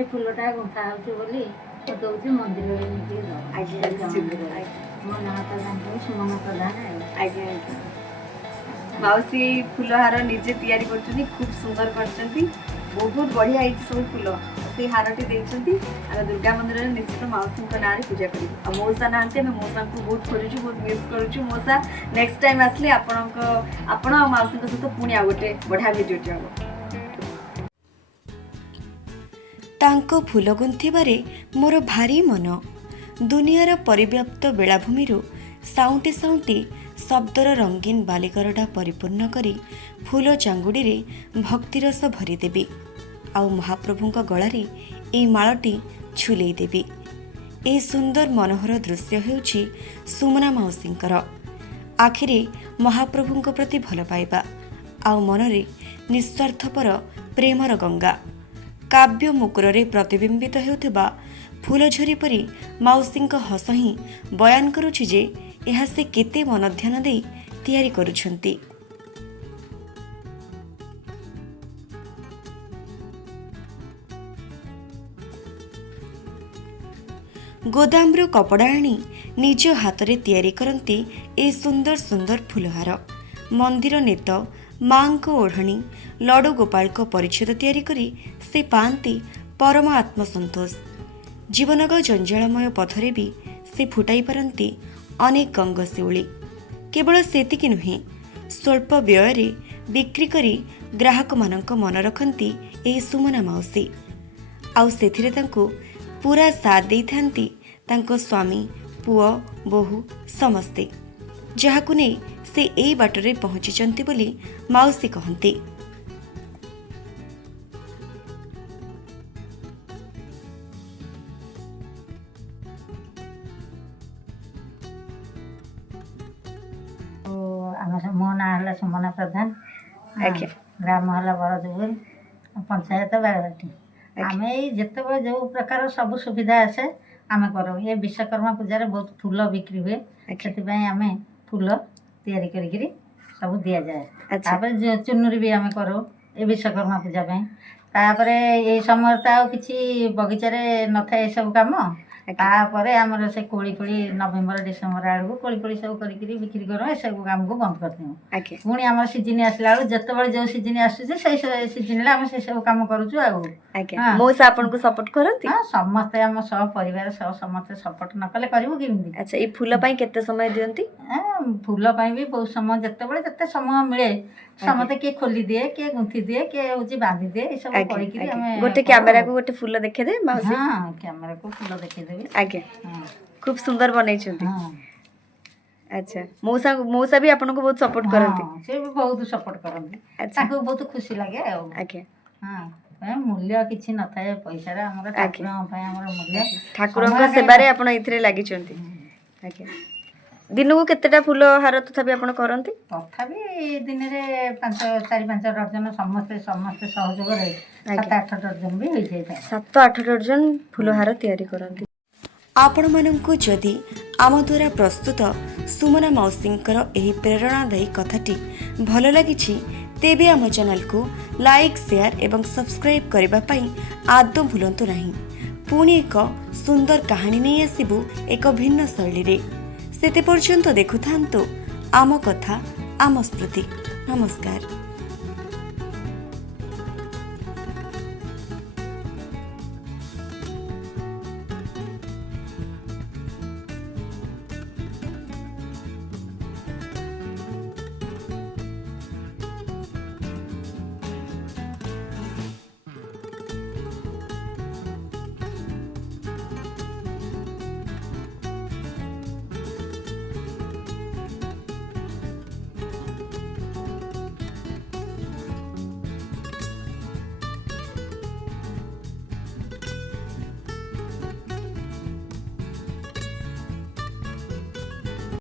ଏ ଫୁଲଟା ଗୁନ୍ଥା ହେଉଛି ବୋଲି ଦେଉଛି ମନ୍ଦିରରେ ନେଇକି ମୋ ନାଁ ତ ଜାଣିଥିବେ ସୁମନ ପ୍ରଧାନ। ଆଜ୍ଞା ଆଜ୍ଞା। ମାଉସୀ ଫୁଲହାର ନିଜେ ତିଆରି କରୁଛନ୍ତି, ଖୁବ୍ ସୁନ୍ଦର କରିଛନ୍ତି, ବହୁତ ବଢ଼ିଆ ହେଇଛି ସବୁ ଫୁଲ। ସେଇ ହାରଟି ଦେଇଛନ୍ତି। ଆମେ ଦୁର୍ଗା ମନ୍ଦିରରେ ନିଶ୍ଚିତ ମାଉସୀଙ୍କ ନାଁରେ ପୂଜା କରିବୁ। ଆଉ ମଉସା ନାହାନ୍ତି, ଆମେ ମଉସାଙ୍କୁ ବହୁତ ଖୋଜୁଛୁ, ବହୁତ ମିସ୍ କରୁଛୁ। ମଉସା ନେକ୍ସଟ ଟାଇମ୍ ଆସିଲେ ଆପଣ ଆଉ ମାଉସୀଙ୍କ ସହିତ ପୁଣି ଆଉ ଗୋଟେ ବଢ଼ିଆ ଭିଡ଼ିଓଟି ହେବ। ତାଙ୍କ ଫୁଲ ଗୁନ୍ଥିବାରେ ମୋର ଭାରି ମନ। ଦୁନିଆର ପରିବ୍ୟାପ୍ତ ବେଳାଭୂମିରୁ ସାଉଁଟି ସାଉଁଟି ଶବ୍ଦର ରଙ୍ଗୀନ ବାଲିକରଟା ପରିପୂର୍ଣ୍ଣ କରି ଫୁଲ ଚାଙ୍ଗୁଡ଼ିରେ ଭକ୍ତିରସ ଭରିଦେବି। ଆଉ ମହାପ୍ରଭୁଙ୍କ ଗଳାରେ ଏଇ ମାଳଟି ଝୁଲେଇ ଦେବି। ଏହି ସୁନ୍ଦର ମନୋହର ଦୃଶ୍ୟ ହେଉଛି ସୁମନା ମାଉସୀଙ୍କର। ଆଖିରେ ମହାପ୍ରଭୁଙ୍କ ପ୍ରତି ଭଲ ପାଇବା, ଆଉ ମନରେ ନିଃସ୍ୱାର୍ଥପର ପ୍ରେମର ଗଙ୍ଗା। କାବ୍ୟ ମୁକୁରରେ ପ୍ରତିବିମ୍ବିତ ହେଉଥିବା ଫୁଲଝରି ପରି ମାଉସୀଙ୍କ ହସ ହିଁ ବୟାନ କରୁଛି ଯେ ଏହା ସେ କେତେ ମନଧ୍ୟାନ ଦେଇ ତିଆରି କରୁଛନ୍ତି। ଗୋଦାମରୁ କପଡ଼ା ଆଣି ନିଜ ହାତରେ ତିଆରି କରନ୍ତି ଏହି ସୁନ୍ଦର ସୁନ୍ଦର ଫୁଲହାର। ମନ୍ଦିର ନେତ, ମାଙ୍କ ଓଢ଼ଣୀ, ଲଡ଼ୁ ଗୋପାଳଙ୍କ ପରିଚ୍ଛଦ ତିଆରି କରି ସେ ପାଆନ୍ତି ପରମ ଆତ୍ମସନ୍ତୋଷ। ଜୀବନର ଜଞ୍ଜାଳମୟ ପଥରେ ବି ସେ ଫୁଟାଇ ପାରନ୍ତି ଅନେକ ଗଙ୍ଗଶିଉଳି। କେବଳ ସେତିକି ନୁହେଁ, ସ୍ୱଳ୍ପ ବ୍ୟୟରେ ବିକ୍ରି କରି ଗ୍ରାହକମାନଙ୍କ ମନ ରଖନ୍ତି ଏହି ସୁମନା ମାଉସୀ। ଆଉ ସେଥିରେ ତାଙ୍କୁ ପୁରା ସାଥ ଦେଇଥାନ୍ତି ତାଙ୍କ ସ୍ୱାମୀ, ପୁଅ, ବୋହୂ ସମସ୍ତେ, ଯାହାକୁ ନେଇ ସେ ଏଇ ବାଟରେ ପହଞ୍ଚିଛନ୍ତି ବୋଲି ମାଉସୀ କହନ୍ତି। ମୋ ନାଁ ହେଲା ସୁମନା ପ୍ରଧାନ। ଆଜ୍ଞା। ଗ୍ରାମ ହେଲା ବରଦୁବୁର, ପଞ୍ଚାୟତ ବାରବାଟୀ। ଆମେ ଏଇ ଯେତେବେଳେ ଯେଉଁ ପ୍ରକାର ସବୁ ସୁବିଧା ଆସେ ଆମେ କରୁ। ଏ ବିଶ୍ୱକର୍ମା ପୂଜାରେ ବହୁତ ଫୁଲ ବିକ୍ରି ହୁଏ, ସେଥିପାଇଁ ଆମେ ଫୁଲ ତିଆରି କରିକିରି ସବୁ ଦିଆଯାଏ। ତାପରେ ଚୁନୁରି ବି ଆମେ କରୁ ଏ ବିଶ୍ୱକର୍ମା ପୂଜା ପାଇଁ। ତାପରେ ଏଇ ସମୟରେ ତ ଆଉ କିଛି ବଗିଚାରେ ନଥାଏ ଏସବୁ କାମ। ତାପରେ ଆମର ସେ କୋଳି ଫୋଳି ନଭେମ୍ବର ଡିସେମ୍ବର ଆଡ଼କୁ କୋଳି ଫୋଳି ସବୁ କରିକିରି ବିକ୍ରି କରୁ। ଏସବୁ କାମକୁ ବନ୍ଦ କରିଦେଉ। ପୁଣି ଆମର ସିଜିନ୍ ଆସିଲା ବେଳକୁ ଯେତେବେଳେ ଯେଉଁ ସିଜିନ୍ ଆସୁଛି ସେଇ ସିଜିନ୍ରେ ଆମେ ସେସବୁ କାମ କରୁଛୁ। ଆଉ ମଉସା ଆପଣଙ୍କୁ ସପୋର୍ଟ କରନ୍ତି? ହଁ, ସମସ୍ତେ ଆମ ସହ ପରିବାର ସହ ସମସ୍ତେ ସପୋର୍ଟ ନ କଲେ କରିବୁ କେମିତି? ଆଚ୍ଛା, ଏଇ ଫୁଲ ପାଇଁ କେତେ ସମୟ ଦିଅନ୍ତି? ଫୁଲ ପାଇଁ ବି ବହୁତ ସମୟ, ଯେତେବେଳେ ଯେତେ ସମୟ ମିଳେ ସମସ୍ତେ କିଏ ଖୋଲି ଦିଏ, କିଏ ଗୁନ୍ଥି ଦିଏ, କିଏ ହେଉଛି ବାନ୍ଧି ଦିଏ। ଏସବୁ କରିକିରି ଆମେ ଗୋଟେ କ୍ୟାମେରାକୁ ଗୋଟେ ଫୁଲ ଦେଖେଇଦେବେ ମାଉସୀ? ହଁ, କ୍ୟାମେରାକୁ ଫୁଲ ଦେଖେଇଦେବି। ଆଜ୍ଞା, ଖୁବ୍ ସୁନ୍ଦର ବନେଇଛନ୍ତି। ଆଚ୍ଛା, ମଉସା ବି ଆପଣଙ୍କୁ ବହୁତ ସପୋର୍ଟ କରନ୍ତି? ସେ ବି ବହୁତ ସପୋର୍ଟ କରନ୍ତି, ତାଙ୍କୁ ବହୁତ ଖୁସି ଲାଗେ। ଆଉ ଆଜ୍ଞା, ମୂଲ୍ୟ କିଛି ନଥାଏ ପଇସାର, ଆମର ଠାକୁରଙ୍କ ପାଇଁ ଆମର ମୂଲ୍ୟ। ଠାକୁରଙ୍କ ସେବାରେ ଆପଣ ଏଥିରେ ଲାଗିଛନ୍ତି। ଆଜ୍ଞା, ଦିନକୁ କେତେଟା ଫୁଲ ହାର ତଥାପି ଆପଣ କରନ୍ତି? ତଥାପି ଦିନରେ 4-5 ଡର୍ଜନ ସମସ୍ତେ ସହଯୋଗରେ 7-8 ଡର୍ଜନ ବି ହୋଇଯାଇଥାଏ। 7-8 ଡର୍ଜନ ଫୁଲହାର ତିଆରି କରନ୍ତି। ଆପଣମାନଙ୍କୁ ଯଦି ଆମ ଦ୍ୱାରା ପ୍ରସ୍ତୁତ ସୁମନା ମାଉସୀଙ୍କର ଏହି ପ୍ରେରଣାଦାୟୀ କଥାଟି ଭଲ ଲାଗିଛି, ତେବେ ଆମ ଚ୍ୟାନେଲକୁ ଲାଇକ୍, ସେୟାର ଏବଂ ସବସ୍କ୍ରାଇବ୍ କରିବା ପାଇଁ ଆଦୌ ଭୁଲନ୍ତୁ ନାହିଁ। ପୁଣି ଏକ ସୁନ୍ଦର କାହାଣୀ ନେଇ ଆସିବୁ ଏକ ଭିନ୍ନ ଶୈଳୀରେ। ସେତେ ପର୍ଯ୍ୟନ୍ତ ଦେଖୁଥାନ୍ତୁ ଆମ କଥା, ଆମ ସ୍ମୃତି। ନମସ୍କାର।